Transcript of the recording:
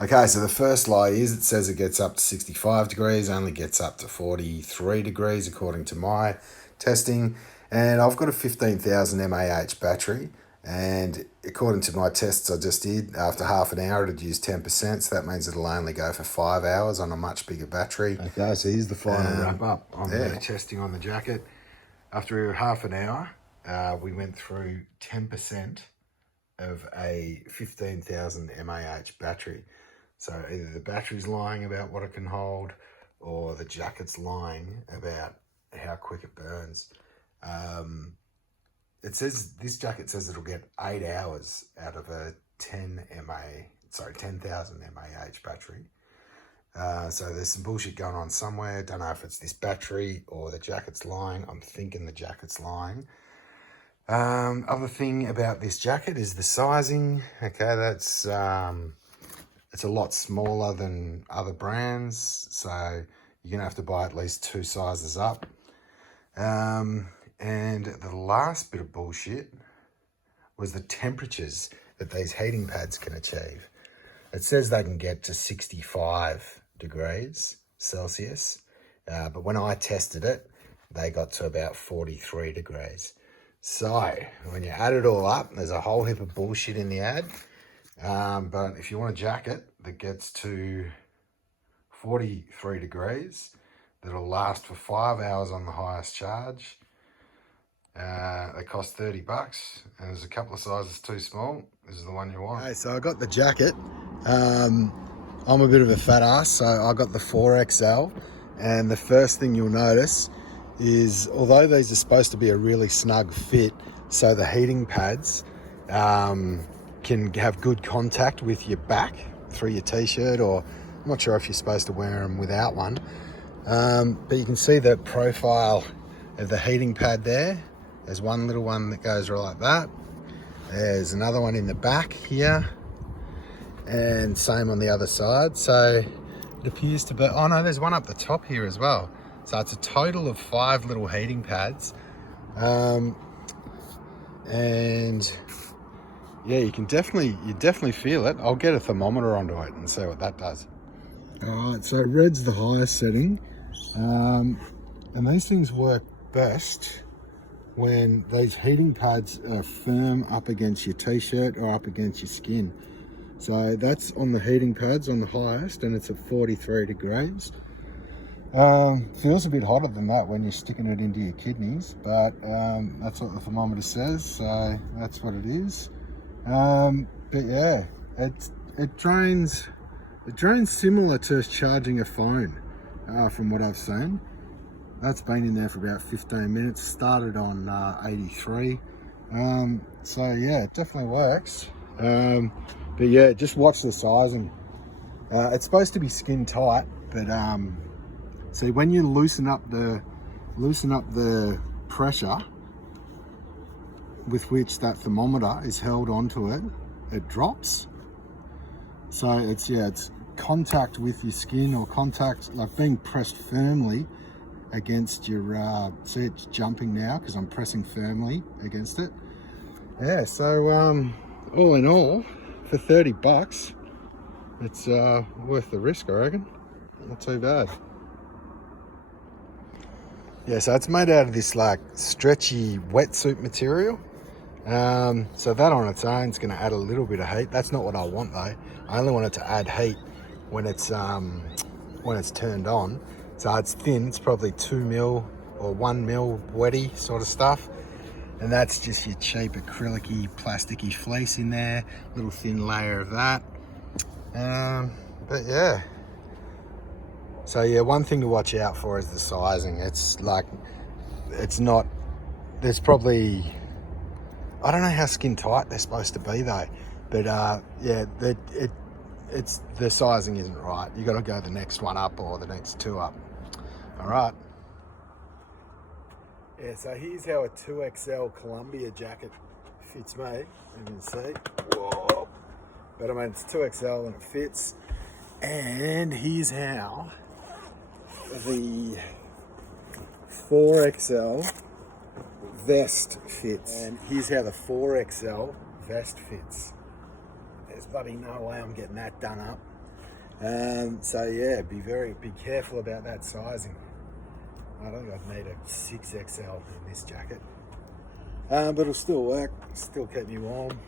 Okay, so the first lie is it says it gets up to 65 degrees, only gets up to 43 degrees according to my testing. And I've got a 15,000 mAh battery, and according to my tests I just did, after half an hour it'd use 10%, so that means it'll only go for 5 hours on a much bigger battery. Okay, so here's the final wrap up on the testing on the jacket. After half an hour, we went through 10% of a 15,000 mAh battery. So either the battery's lying about what it can hold, or the jacket's lying about how quick it burns. It says, this jacket says it'll get 8 hours out of a 10,000 mAh battery. So there's some bullshit going on somewhere. Don't know if it's this battery or the jacket's lying. I'm thinking the jacket's lying. Other thing about this jacket is the sizing. Okay, that's it's a lot smaller than other brands, so you're gonna have to buy at least 2 sizes up. And the last bit of bullshit was the temperatures that these heating pads can achieve. It says they can get to 65 degrees Celsius, but when I tested it, they got to about 43 degrees. So when you add it all up, there's a whole heap of bullshit in the ad. But if you want a jacket that gets to 43 degrees, that'll last for 5 hours on the highest charge, they cost $30, and there's a couple of sizes too small. This is the one you want. Okay, so I got the jacket. I'm a bit of a fat ass, so I got the 4XL, and the first thing you'll notice is, although these are supposed to be a really snug fit, so the heating pads can have good contact with your back through your t-shirt, or I'm not sure if you're supposed to wear them without one, but you can see the profile of the heating pad there. There's one little one that goes right like that. There's another one in the back here, and same on the other side. So it appears to be, oh no, there's one up the top here as well. So it's a total of 5 little heating pads. And yeah, you definitely feel it. I'll get a thermometer onto it and see what that does. All right, so red's the highest setting. And these things work best when these heating pads are firm up against your t-shirt or up against your skin. So that's on the heating pads on the highest, and it's at 43 degrees. Feels a bit hotter than that when you're sticking it into your kidneys, but that's what the thermometer says, so that's what it is. But yeah, it drains similar to charging a phone, from what I've seen. That's been in there for about 15 minutes, started on 83. So yeah, it definitely works. But yeah, just watch the sizing. It's supposed to be skin tight, but see, when you loosen up the pressure with which that thermometer is held onto it, it drops. So it's contact with your skin, or contact, like being pressed firmly against your, see, it's jumping now because I'm pressing firmly against it. Yeah, so all in all, for $30, it's worth the risk, I reckon. Not too bad. Yeah, so it's made out of this like stretchy wetsuit material. So that on its own is going to add a little bit of heat. That's not what I want though. I only want it to add heat when it's turned on. So it's thin. It's probably 2 mil or 1 mil wetty sort of stuff. And that's just your cheap acrylic-y, plasticky fleece in there. Little thin layer of that. But yeah. So yeah, one thing to watch out for is the sizing. It's like, it's not, there's probably, I don't know how skin tight they're supposed to be though. But yeah, it's the sizing isn't right. You got to go the next one up or the next 2 up. All right. Yeah, so here's how a 2XL Columbia jacket fits me. You can see. Whoa. But I mean, it's 2XL and it fits. And here's how the 4XL vest fits. And here's how the 4XL vest fits. There's bloody no way I'm getting that done up. So yeah, be careful about that sizing. I don't think I'd need a 6XL in this jacket, but it'll still work, still keep me warm.